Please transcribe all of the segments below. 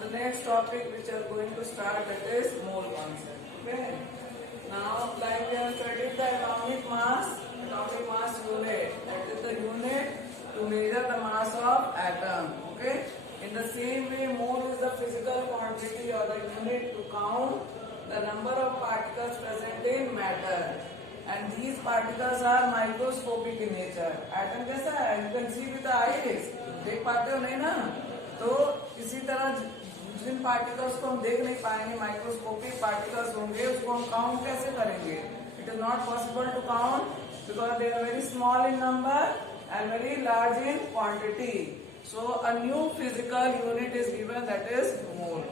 the next topic which are going to start, that is mole concept. Okay. Now, like we have studied the atomic mass unit. That is the unit to measure the mass of atom. Okay. In the same way, mole is the physical quantity or the unit to count the number of particles present in matter. And these particles are microscopic in nature. Atom जैसा है, you can see with the eyes. देख पाते हो नहीं ना? तो इसी तरह जिन पार्टिकल्स को हम देख नहीं पाएंगे, माइक्रोस्कोपिक पार्टिकल्स होंगे, उसको हम काउंट कैसे करेंगे? It is not possible to count because they are very small in number and very large in quantity. So a new physical unit is given, that is mole.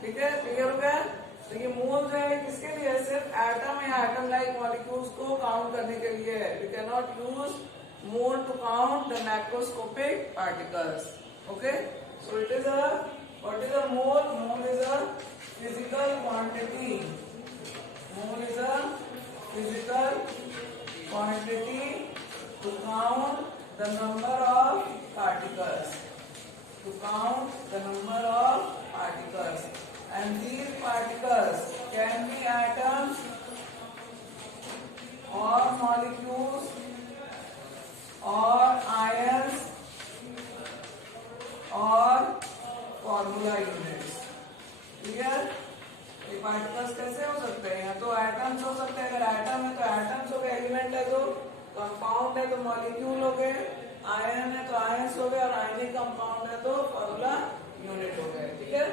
ठीक है, clear हो गया? तो ये मोल जो है किसके लिए? सिर्फ एटम या एटम लाइक मॉलिक्यूल्स को काउंट करने के लिए है. We can not use mole to count the macroscopic particles. Okay, so it is what is a mole? Mole is a physical quantity. Mole is a physical quantity to count the number of particles. To count the number of particles, and these particles can be atoms or molecules or ions और formula units. Clear? ये particles कैसे हो सकते हैं? या तो atoms हो सकते हैं. अगर एटम है तो एटम्स हो गए, एलिमेंट है तो कंपाउंड है तो मॉलिक्यूल हो गए, आयन है तो आयंस हो गए, और आयनिक कंपाउंड है तो फॉर्मूला यूनिट हो गए. ठीक है.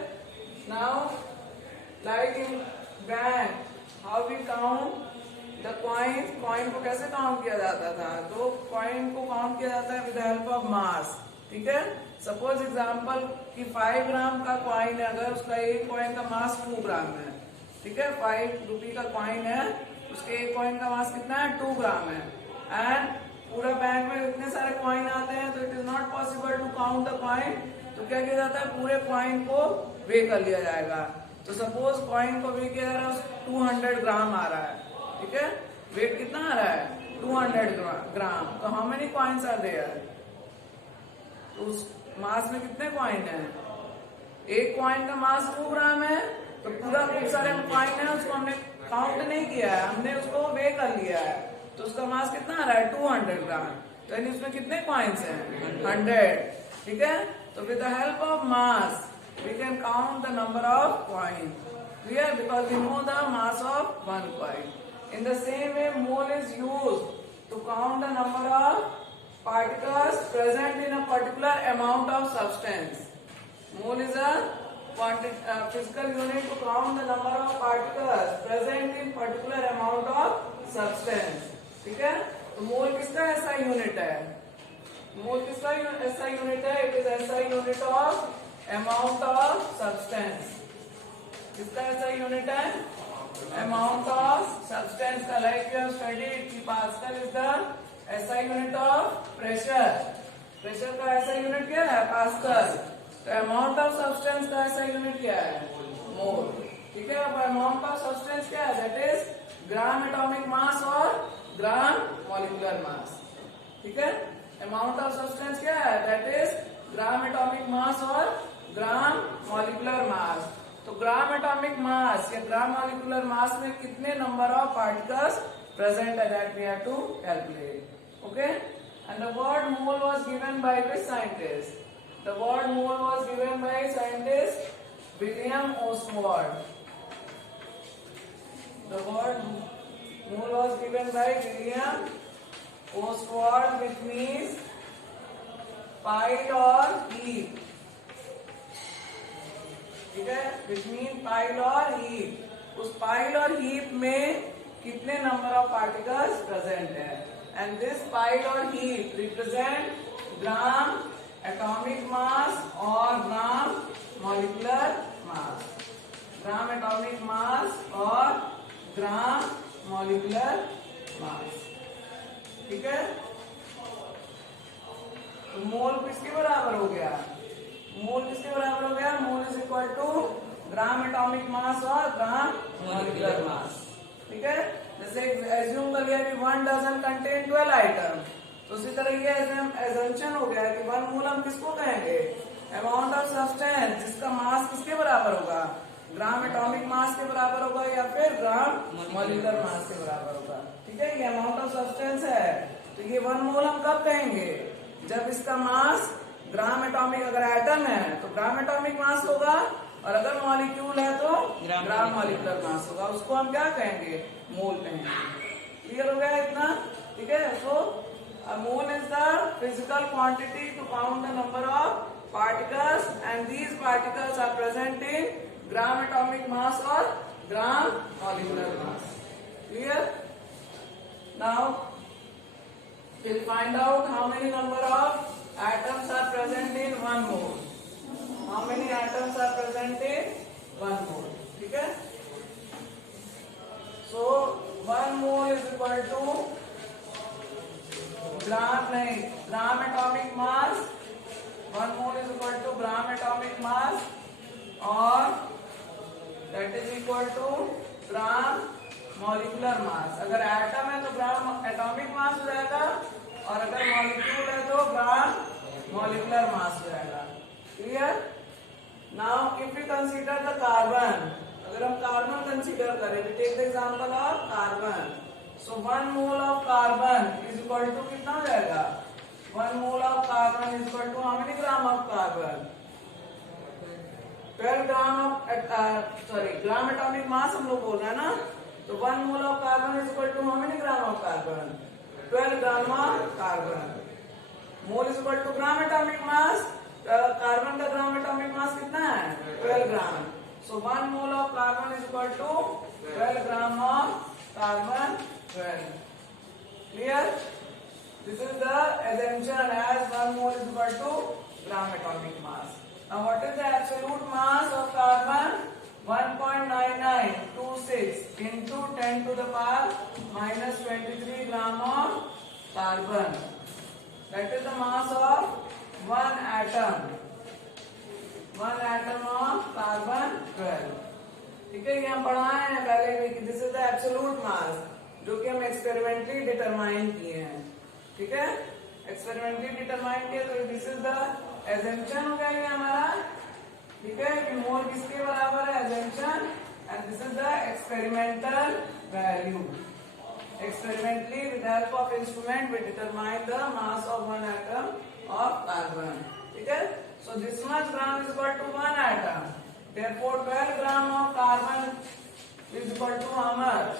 Now like in bank, how we count the coin. Coin को कैसे काउंट किया जाता था? तो कॉइन को काउंट किया जाता है विद द हेल्प ऑफ मास. ठीक है. सपोज एग्जाम्पल कि 5 ग्राम का कॉइन है, अगर उसका एक कॉइन का मास 2 ग्राम है. ठीक है. 5 रुपी का कॉइन है, उसके एक कॉइन का मास कितना है? 2 ग्राम है. एंड पूरा बैंक में इतने सारे कॉइन आते हैं तो it is not possible to count the coin. तो क्या किया जाता है? पूरे कॉइन को वे कर लिया जाएगा. तो सपोज कॉइन को वे किया जा रहा है, 200 ग्राम आ रहा है. ठीक है. वेट कितना आ रहा है? 200 ग्राम. तो how many coins are there? उस मास में कितने कॉइन है? एक कॉइन का मास 2 ग्राम है, तो पूरा खूब सारे कॉइन है, उसको हमने काउंट नहीं किया है, हमने उसको वे कर लिया है. तो उसका मास कितना आ रहा है? 200 ग्राम. तो यानी उसमें कितने कॉइन्स हैं? 100. ठीक है. तो with the help of mass we can count the number of coin. Clear? Because we know the mass of one coin. In the same way mole is used to count the number of particles present in a particular amount of substance. Mole is a physical unit to count the number of particles present in particular amount of substance. ठीक है. तो मोल किसका ऐसा unit है? मोल किसका ऐसा unit है? It is ऐसा unit of amount of substance. किसका ऐसा यूनिट है? अमाउंट ऑफ सब्सटेंस का. लाइक यू हैव स्टडीड कि पास्कल इज द ऐसा यूनिट ऑफ प्रेशर. प्रेशर का ऐसा यूनिट क्या है? पास्कल. तो अमाउंट ऑफ सब्सटेंस का ऐसा यूनिट क्या है? मोल. ठीक है. अब अमाउंट ऑफ सब्सटेंस क्या है? That is gram atomic mass और ग्राम मॉलिक्यूलर मास. ठीक है. अमाउंट ऑफ सब्सटेंस क्या है? That is gram atomic mass और ग्राम मॉलिक्यूलर मास. तो ग्राम एटॉमिक मास या ग्राम मॉलिक्यूलर मास में कितने number of particles present that we have to calculate. Okay. And the word mole was given by which scientist? The word mole was given by scientist William Oswald. The word mole was given by William Oswald, which means pile or heap. ठीक है. which means pile or heap. उस pile और heap में कितने number of particles present है? And this pile और heap represent ग्राम atomic mass और gram molecular मास. ग्राम atomic mass और ग्राम मॉलिक्यूलर मास. ठीक है. तो मोल किसके बराबर हो गया? मोल किसके बराबर हो गया? Mole is equal to gram atomic mass और ग्राम मॉलिक्यूलर मास. ठीक है. जैसे एज्यूम कर लिया कि 1 डजन कंटेन 12 आइटम, तो उसी तरह ये एजम्पशन हो गया कि 1 मोल हम किसको कहेंगे? अमाउंट ऑफ सब्सटेंस जिसका मास किसके बराबर होगा, ग्राम एटॉमिक मास के बराबर होगा या फिर ग्राम मॉलिक्यूलर मास के बराबर होगा। ठीक है, ये अमाउंट ऑफ सब्सटेंस है। तो ये 1 मोल हम कब कहेंगे, जब इसका मास ग्राम एटॉमिक, अगर एटम है तो ग्राम एटॉमिक मास होगा, और अगर मॉलिक्यूल है तो ग्राम मॉलिक्यूलर मास होगा। उसको हम क्या कहेंगे, मोल कहेंगे। क्लियर हो गया इतना? ठीक है। सो a mole is the physical quantity to count the number of particles, and these particles are present in gram atomic mass or gram molecular mass. Clear? Now we'll find out how many number of atoms are present in 1 mole. How many atoms are present in 1 mole? ठीक है। So 1 mole is equal to gram atomic mass. 1 mole is equal to gram atomic mass, और that is equal to gram molecular mass. अगर atom है तो ग्राम atomic मास हो जाएगा, और अगर मॉलिक्यूल है तो ग्राम मॉलिक्यूलर मास हो जाएगा। Clear? Now if you consider the carbon, अगर हम कार्बन कंसीडर करें, take the example of carbon. So 1 mole of carbon is equal to कितना हो जाएगा, 1 mole of carbon is equal to how many gram of carbon, 12 gram of gram atomic मास हम लोग बोल रहे हैं ना। तो 1 mole of carbon is equal to how many gram of carbon, 12 gram of carbon। Mole is equal to gram atomic mass, carbon का ग्राम atomic मास कितना है, 12 ग्राम। So 1 mole of carbon is equal to 12 gram of carbon 12. Clear? This is the assumption as 1 mole is equal to gram atomic mass. Now what is the absolute mass of carbon? 1.9926 into 10 to the power minus 23 gram of carbon. That is the mass of 1 atom. 1 atom of carbon 12. ठीक है, ये हम पढ़ाए हैं पहले भी कि this is the absolute मास, जो कि हम एक्सपेरिमेंटली डिटरमाइन किए हैं। ठीक है, एक्सपेरिमेंटली डिटरमाइन किए, तो दिस इज द एजम्पशन हो गया ये हमारा। ठीक है, कि मोल किसके बराबर है, assumption, and this is the experimental value. Experimentally with help of instrument we determine the mass of 1 atom of carbon. ठीक है, so this much gram is equal to 1 atom. Therefore 12 gram of carbon is equal to how much,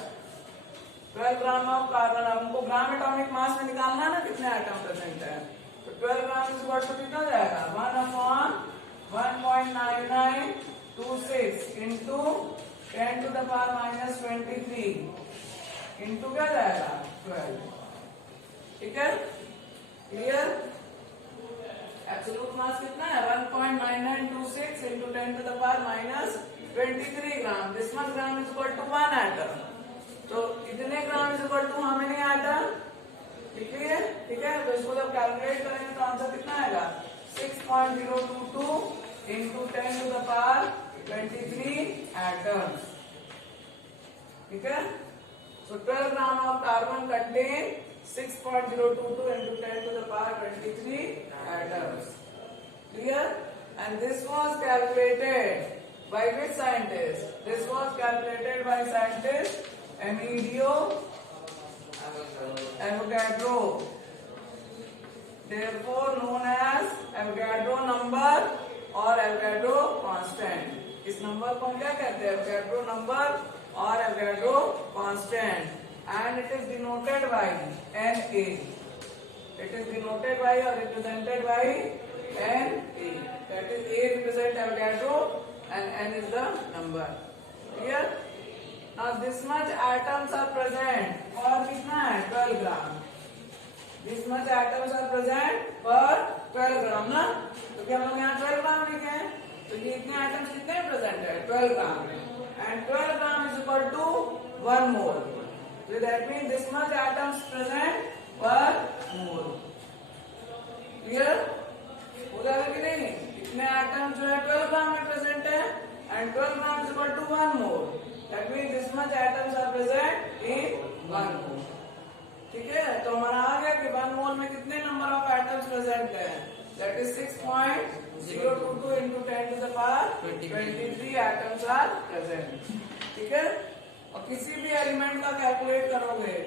12 gram of carbon। हमको ग्राम atomic मास में निकालना है ना कितने atom present है, तो 12 ग्राम इज इक्वल टू कितना जाएगा, 1/1.9926 into 10 to the power minus 23 into क्या जाएगा 12। ठीक है, क्लियर? एब्सोल्यूट मास कितना है, 1.9926 into 10 to the power minus 23 gram. This much gram is equal to 1 atom. तो इतने gram is equal to how many atom, ठीक है। ठीक है, तो इसको जब कैलकुलेट करेंगे तो आंसर कितना आएगा, 6.022 into 10 to the power 23 atoms. ठीक है, so 12 gram of carbon contain 6.022 into 10 to the power 23 atoms. Clear? And this was calculated by which scientist? This was calculated by scientist Emilio Avogadro, therefore known as Avogadro number or Avogadro constant. इस number को हम क्या कहते हैं, Avogadro number or Avogadro constant, and it is denoted by Na. It is denoted by or represented by Na. That is A represent Avogadro and N is the number. Clear? Now this much atoms are present for कितना है, 12 gram. This much atoms are present for 12 gram ना, तो क्या हम लोग यहाँ 12 gram लिखे हैं, तो ये इतने atoms कितने present है, 12 gram, and 12 gram is equal to 1 mole. So that means this much atoms present per mole. Clear? हो जाएगा कि नहीं? इतने एटम जो है 12 ग्राम में प्रेजेंट है, and 12 gram is equal to 1 mole. That means this much atoms are present in 1 mole. ठीक है, तो हमारा आ गया कि 1 मोल में कितने नंबर ऑफ एटम्स प्रेजेंट है, that is 6.022 into 10 to the power 23 atoms are present. ठीक है? और किसी भी एलिमेंट का कैलकुलेट करोगे,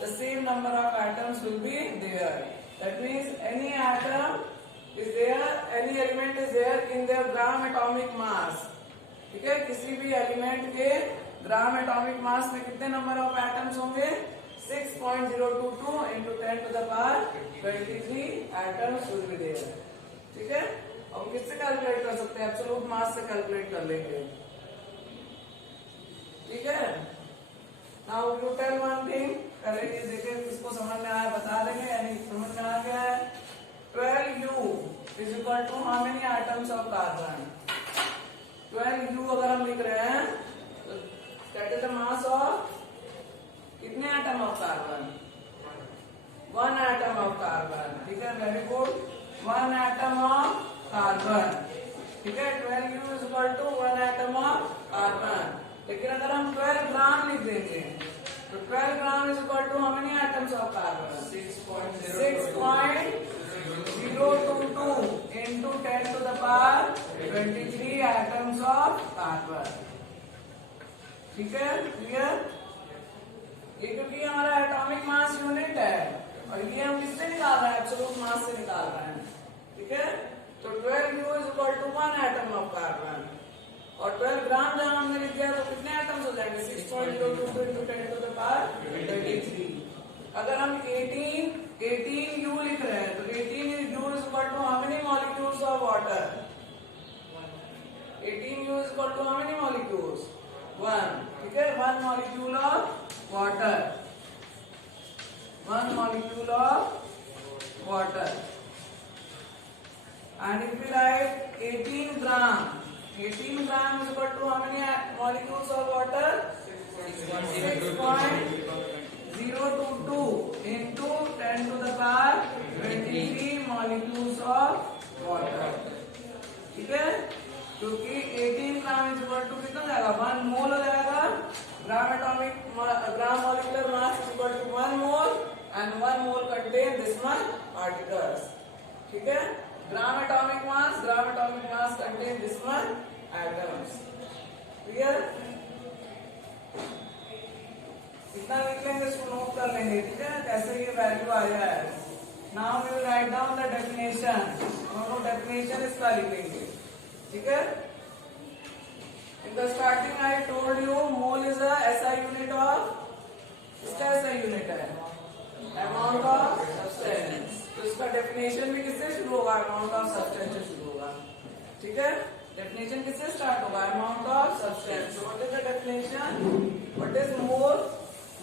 the same number of atoms will be there. That means any atom is there, any element is there in their gram atomic mass. ठीक है? किसी भी एलिमेंट के ग्राम एटॉमिक मास में कितने नंबर ऑफ एटम्स होंगे? 6.022 into 10 to the power 23 atoms will be there. ठीक है? अब किससे कैलकुलेट कर सकते हैं? एब्सोल्यूट मास से कैलकुलेट कर लेंगे. ठीक है? Now you tell one thing. पहले ये देखें किसको समझ में आया बता देंगे, यानी समझ में आ गया है. 12U is equal to how many atoms of carbon? 12U अगर हम लिख रहे हैं तो that is the mass of कितने atom of carbon? 1 atom of carbon. ठीक है, very good. 1 atom of carbon. ठीक है, 12U is equal to 1 atom of carbon. लेकिन अगर हम 12 ग्राम लिख देंगे तो 12 gram is equal to how many atoms of carbon? 6.022 into 10 to the power 23 atoms of carbon. ठीक है, क्लियर? ये क्योंकि हमारा एटॉमिक मास यूनिट है और ये हम किससे निकाल रहे हैं? एब्सोल्यूट मास से निकाल रहे हैं. ठीक है, तो 12U is equal to 1 atom of carbon और 12 ग्राम जब हमने लिख दिया तो कितने एटम्स हो जाएंगे? 6.022 into 10 to the power 23. अगर हम 18U लिख रहे हैं तो 18U is equal to how many molecules of water? 18U is equal to how many molecules? 1. ठीक है, 1 molecule of water. 1 molecule of water. And if we write 18 gram is equal to how many molecules of water? 6.022 into 10 to the power 23 molecules of water. ठीक है, क्योंकि 18 ग्राम is equal to कितना जाएगा? 1 mole हो जाएगा. Gram molecular mass is equal to 1 mole and 1 mole contain this much particles. ठीक है, gram atomic mass contain this much atoms. Clear? इतना लिख लेंगे, इसको नोट कर लेंगे. ठीक है, कैसे ये वैल्यू आया है. Now we will write down the definition. हम लोग डेफिनेशन इसका लिखेंगे. ठीक है, in the starting I told you mole is a SI unit of, इसका SI unit है amount of substance. तो इसका डेफिनेशन भी किससे शुरू होगा? amount of substance से शुरू होगा. ठीक है, डेफिनेशन किससे स्टार्ट होगा? amount of substance. So what is the definition? What is mole?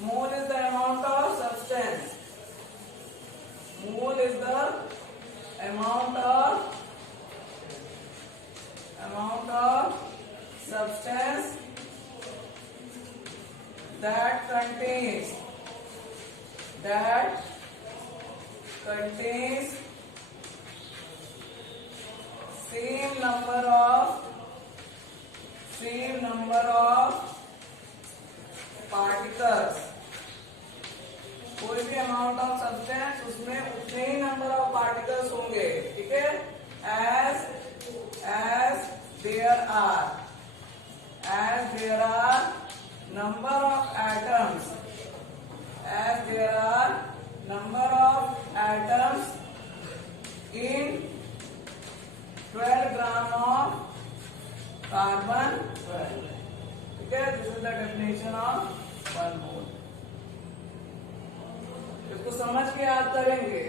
Mole is the amount of substance. Mole is the amount of substance that contains same number of particles. कोई भी amount of substance उसमें उतने ही number of particles होंगे. ठीक है, as there are number of atoms in 12 gram of carbon 12. ठीक है, this is the definition of 1 mole. इसको समझ के याद करेंगे.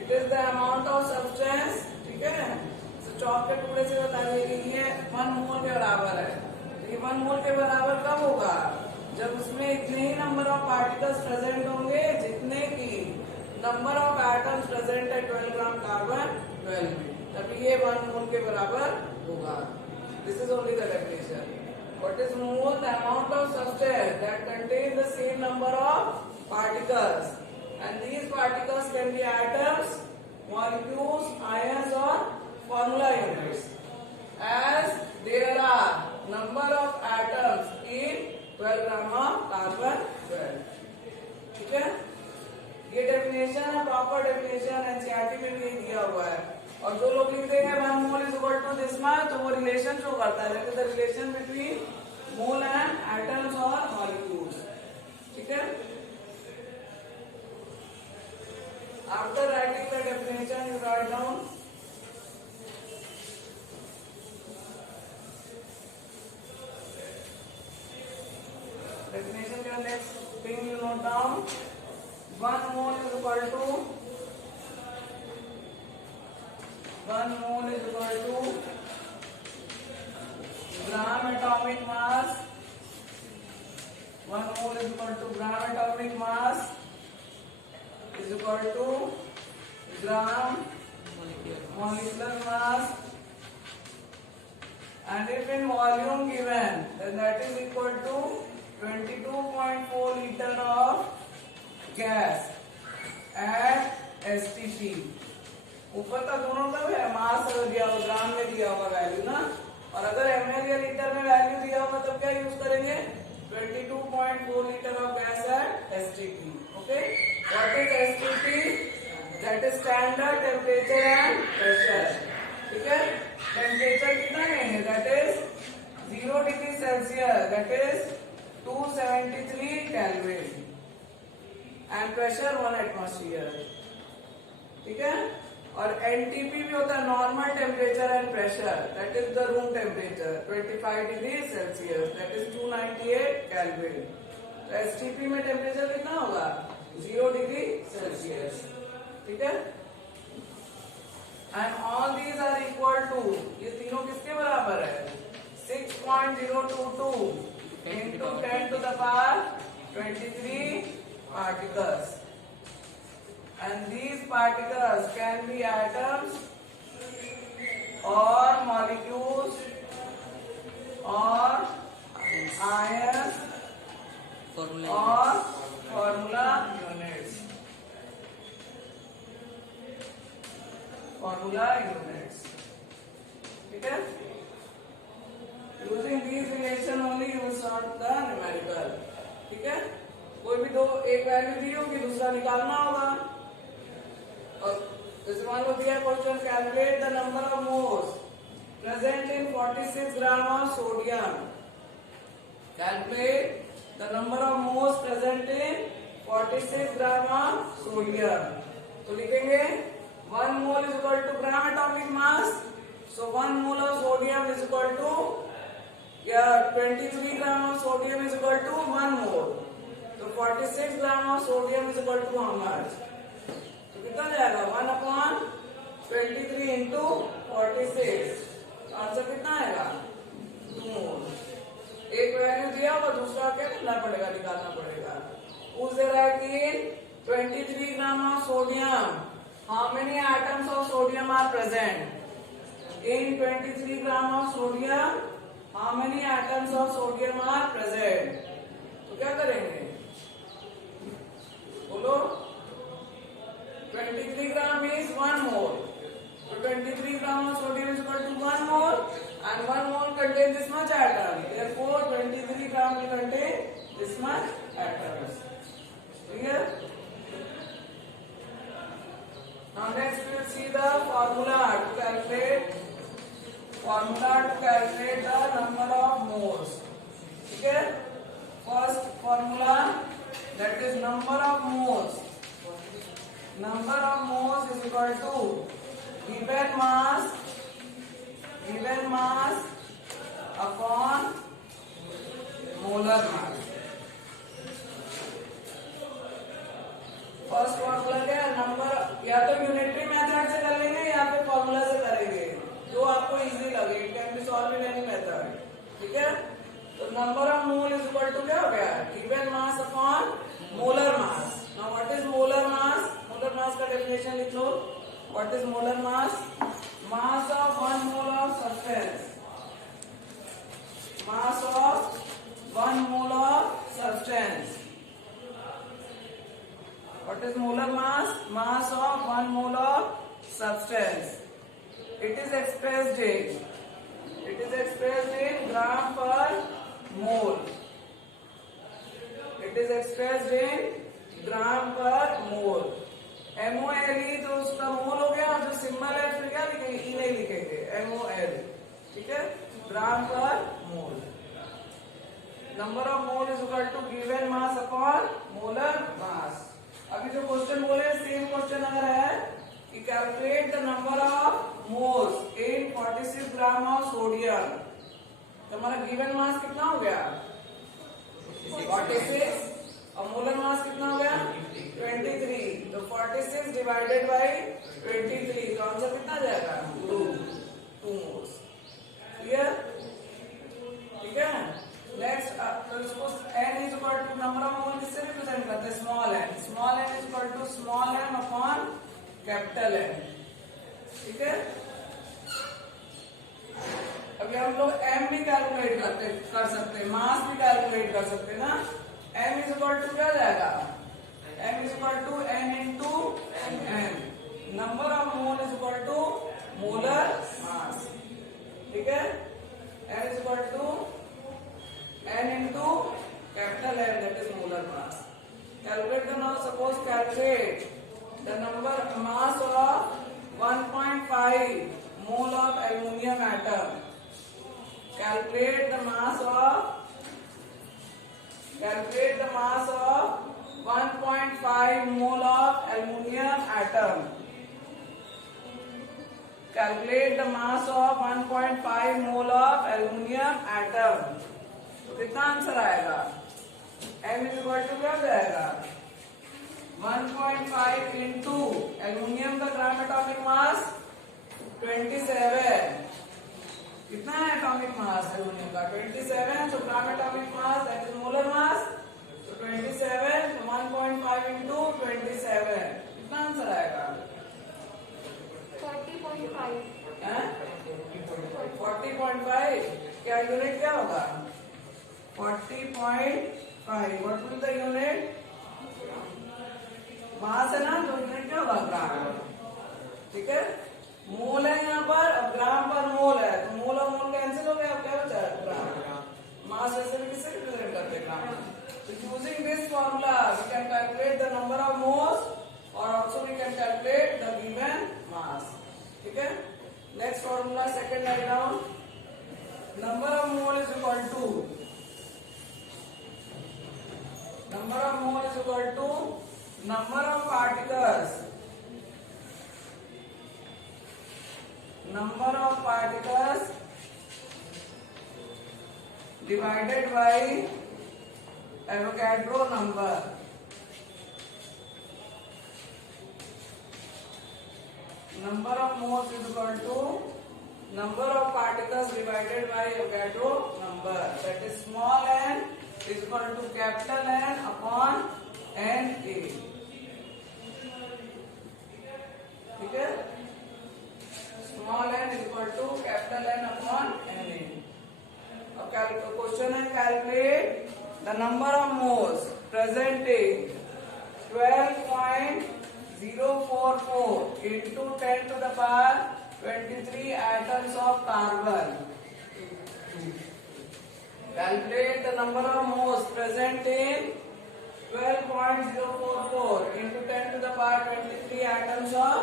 It is the amount of substance. ठीक है, चौक के टुकड़े से बताइए कि ये 1 मोल के बराबर है. ये 1 मोल के बराबर कब होगा? जब उसमें इतने ही नंबर ऑफ पार्टिकल्स प्रेजेंट होंगे जितने की नंबर ऑफ एटम्स प्रेजेंट है 12 ग्राम कार्बन 12 में, तभी ये 1 मोल के बराबर होगा. This is only the definition. What is mole? The amount of substance that contain the same number of particles, and these particles can be atoms, molecules, ions or formula units. As there are number of atoms in 12 gram of carbon 12. ठीक है, ये definition है, proper definition NCERT में भी दिया हुआ है. और और जो लोग लिख देंगे 1 mole is equal to this much, तो वो रिलेशन शो करता है, that is the relation between mole and atoms और मॉलिक्यूल्स। ठीक है। After writing the definition you write down definition का next thing you note down 1 mole is equal to 1 mole is equal to gram atomic mass 1 mole is equal to gram atomic mass is equal to gram molecular mass and if in volume given then that is equal to 22.4 liter of gas at STP। ऊपर का दोनों का है मास दिया होगा, ग्राम में दिया होगा वैल्यू ना, और अगर ml या लीटर में वैल्यू दिया होगा तब क्या यूज करेंगे 22.4 litre of gas at STP। Okay, what is STP? That is standard temperature and pressure. ठीक है, टेम्परेचर कितना है, that is 0 degree Celsius, that is 273 kelvin and pressure 1 atmosphere. ठीक है, और एनटीपी भी होता है normal temperature and pressure, that is the room temperature 25 degree Celsius, that is 298 kelvin. तो एसटीपी में टेम्परेचर कितना होगा 0 डिग्री सेल्सियस। ठीक है, and all these are equal to, ये तीनों किसके बराबर है 6.022 into 10 to the power 23 particles, and these particles can be atoms or molecules or ions or formula units। formula units। ठीक है, using these relation only you will solve the numerical। ठीक है, कोई भी दो एक वैल्यू दी होगी दूसरा निकालना होगा, और जैसे मान लो दिया question calculate the number of moles present in 46 gram of sodium, calculate the number of moles present in 46 gram of sodium. तो लिखेंगे 1 mole is equal to gram atomic mass, so 1 mole of sodium is equal to 23 gram of sodium is equal to 1 mole, तो 46 ग्राम of sodium is equal to how much? तो कितना जाएगा 1 upon 23 into 46, answer कितना आएगा 2 मोल। एक value दिया होगा दूसरा क्या करना पड़ेगा, निकालना पड़ेगा। पूछ दे रहा है कि 23 gram of sodium, how many atoms of sodium are present in 23 gram of sodium? How many atoms of sodium are present? तो क्या करेंगे बोलो, 23 ग्राम is 1 mole, तो 23 gram of sodium is equal to 1 mole and 1 mole contains this much atom, therefore 23 gram will contain this much atoms। Clear? Now next we will see the formula to calculate the number of moles। ठीक है, first formula that is number of moles is equal to given mass upon molar mass. First formula क्या है, number या तो unitary method से कर लेंगे या फिर फॉर्मूला से करेंगे, जो आपको इजी लगे, it can be solve in any method. ठीक है, तो number of mole is equal to क्या हो गया given mass upon molar mass. Now what is molar mass? Molar mass का डेफिनेशन लिख लो। What is molar mass? Mass of 1 mole of substance, mass of 1 mole of substance. What is molar mass? Mass of 1 mole of substance. It is expressed in gram per mole। It is expressed in gram per mole। MOLE तो उसका मोल हो गया, जो symbol है फिर क्या लिखेंगे नहीं लिखेंगे, MOL, ठीक है, ग्राम पर mole. Number of mole is equal to given mass upon molar mass. अभी जो क्वेश्चन बोले सेम क्वेश्चन अगर है कि calculate the number of moles in 46 gram of sodium, तो हमारा गिवन मास कितना हो गया 46 और मोलर मास कितना हो गया 23। तो 46 डिवाइडेड बाई 23, तो आंसर कितना जाएगा 2 मोल्स। क्लियर, ठीक है। नेक्स्ट तो इसको n is equal to number of mole किससे रिप्रेजेंट करते हैं, small n। Small n is equal to small m upon capital N, ठीक है। अभी हम लोग m भी कैलकुलेट कर सकते हैं, मास भी कैलकुलेट कर सकते हैं ना। m इज इक्वल टू क्या जाएगा, m is equal to n into n, number of mole is equal to molar mass, ठीक है। m is equal to n into capital M, that is molar mass. Calculate the now, suppose calculate the number mass of 1.5 mole of aluminium atom. Calculate the mass of 1.5 mole of aluminium atom. Calculate the mass of 1.5 mole of aluminium atom. कितना answer आएगा, m is equal to क्या जाएगा 1.5 into aluminium का ग्राम atomic मास 27, कितना है atomic mass aluminium का 27, तो ग्राम atomic mass that is molar मास, तो 27 तो 1.5 इंटू 27, कितना आंसर आएगा 40.5, 40.5, क्या यूनिट क्या होगा 40.5, व्हाट विल द यूनिट, मास है ना, तो यूनिट क्या होगा ग्राम, ठीक है। मोल है यहाँ पर, अब ग्राम पर मोल है, तो मोल और मोल कैंसिल हो गया, अब क्या बचा ग्राम। मास वैसे भी किससे रिप्रेजेंट करते हैं ग्राम। तो using this formula we can calculate the number of moles और also we can calculate the given mass, ठीक है। Next formula second write down, number of mole is equal to number of mole is equal to number of particles divided by Avogadro number. Number of moles is equal to number of particles divided by Avogadro number, that is small n is equal to capital N upon N A, ठीक है। Small n is equal to capital N upon N A। अब question है calculate the number of moles presenting 12.044 into 10 to the power 23 atoms of carbon. Calculate the number of moles present in 12.044 into 10 to the power 23 atoms of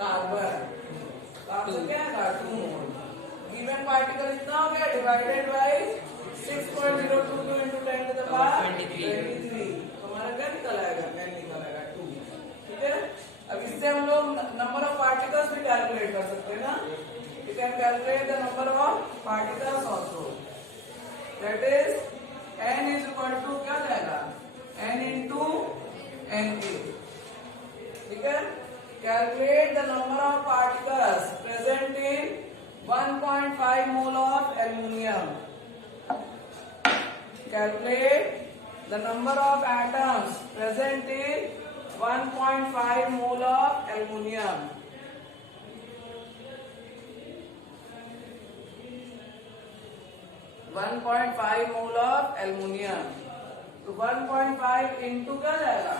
carbon. आपसे क्या है 2 मोल। Given particle इतना हो गया divided by 6.022 into 10 to the power 23, तो हमारा क्या निकल आएगा, n निकल आएगा 2, ठीक है। अब इससे हम लोग नंबर ऑफ पार्टिकल्स भी कैलकुलेट कर सकते हैं ना। You can calculate the number of particles also, that is n is equal to क्या जाएगा n इंटू n ए, ठीक है। Calculate the number of particles present in 1.5 mole of aluminium. Calculate the number of atoms present in 1.5 mole of aluminium. mole of aluminium. तो 1.5 into क्या जाएगा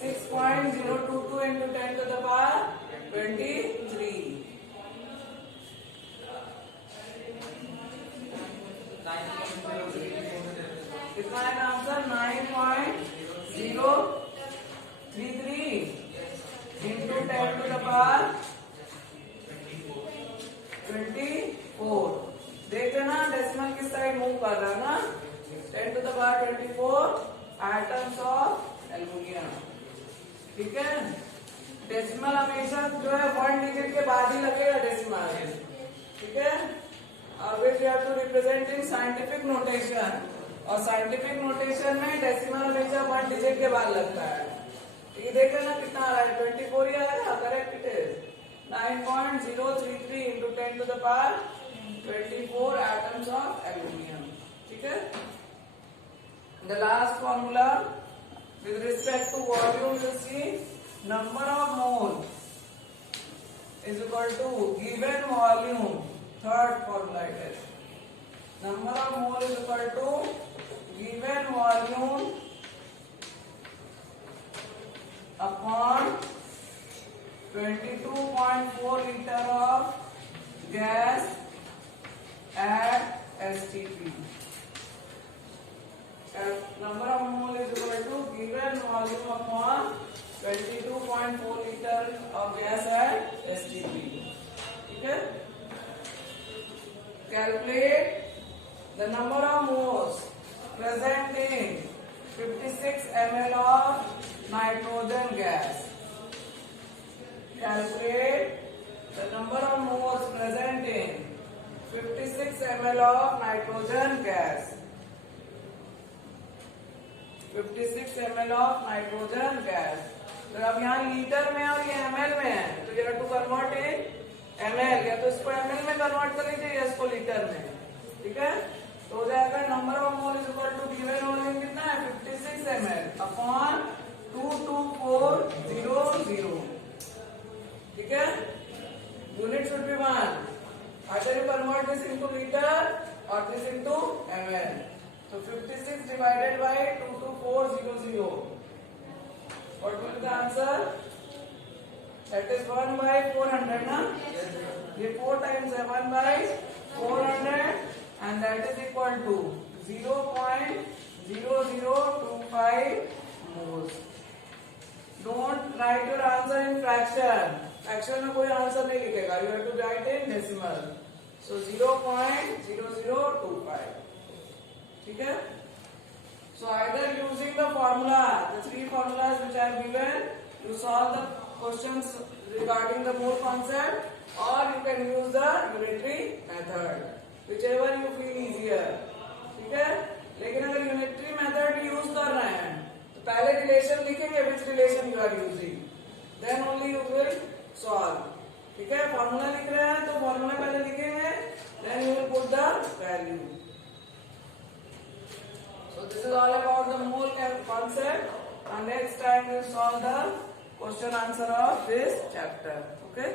6.022 into 10 to the power 23. कितना है answer 9.033 into 10 to the power 24। देख रहे ना decimal किस side move कर रहा है ना, 10 to the power 24 atoms of aluminium. ठीक है, डेसिमल हमेशा जो है 1 डिजिट के बाद ही लगेगा डेसिमल। ठीक है, always you have to represent in scientific notation, और साइंटिफिक नोटेशन में डेसिमल हमेशा 1 डिजिट के बाद लगता है। ये देख लेना कितना आ रहा है, 24 ही आ रहा है। Correct it is 9.033 into 10 to the power 24 atoms of aluminium. ठीक है, the last formula with respect to volume, you see number of mole is equal to given volume, third formula it is, number of mole is equal to given volume upon 22.4 liter of gas at STP. Number of mole is equal to given volume upon 22.4 liter of gas at STP. ठीक है, calculate the number of moles present in 56 ml of nitrogen gas. Calculate the number of moles present in 56 ml of nitrogen gas. 56 ml of nitrogen gas. तो अब यहाँ litre में और ये ml में है, तो ये टू कन्वर्ट इन ml, या तो इसको ml में कन्वर्ट कर लीजिए या इसको लीटर में। ठीक है, तो हो जाएगा number of mole is equal to given volume कितना है 56 ml अपॉन 22400। ठीक है, unit should be 1, either you convert this into liter or this into ml। So 56 divided by 22400. What will be the answer? That is 1 by 400 ना? ये 4 times है 1 by 400 and that is equal to 0.0025 moles. Don't write your answer in fraction. Fraction में कोई answer नहीं लिखेगा. You have to write in decimal. So 0.0025. ठीक है, so either using the formula, the 3 formulas which I have given, you solve the questions regarding the mole concept, or you can use the unitary method, whichever you feel easier। ठीक है, लेकिन अगर unitary method use कर रहे हैं तो पहले relation लिखेंगे which relation you are using, then only you will solve। ठीक है, फॉर्मूला लिख रहे हैं तो फॉर्मूला पहले लिखेंगे, then you will put the value। So this is all about the mole concept, and next time we will solve the question answer of this chapter. Okay.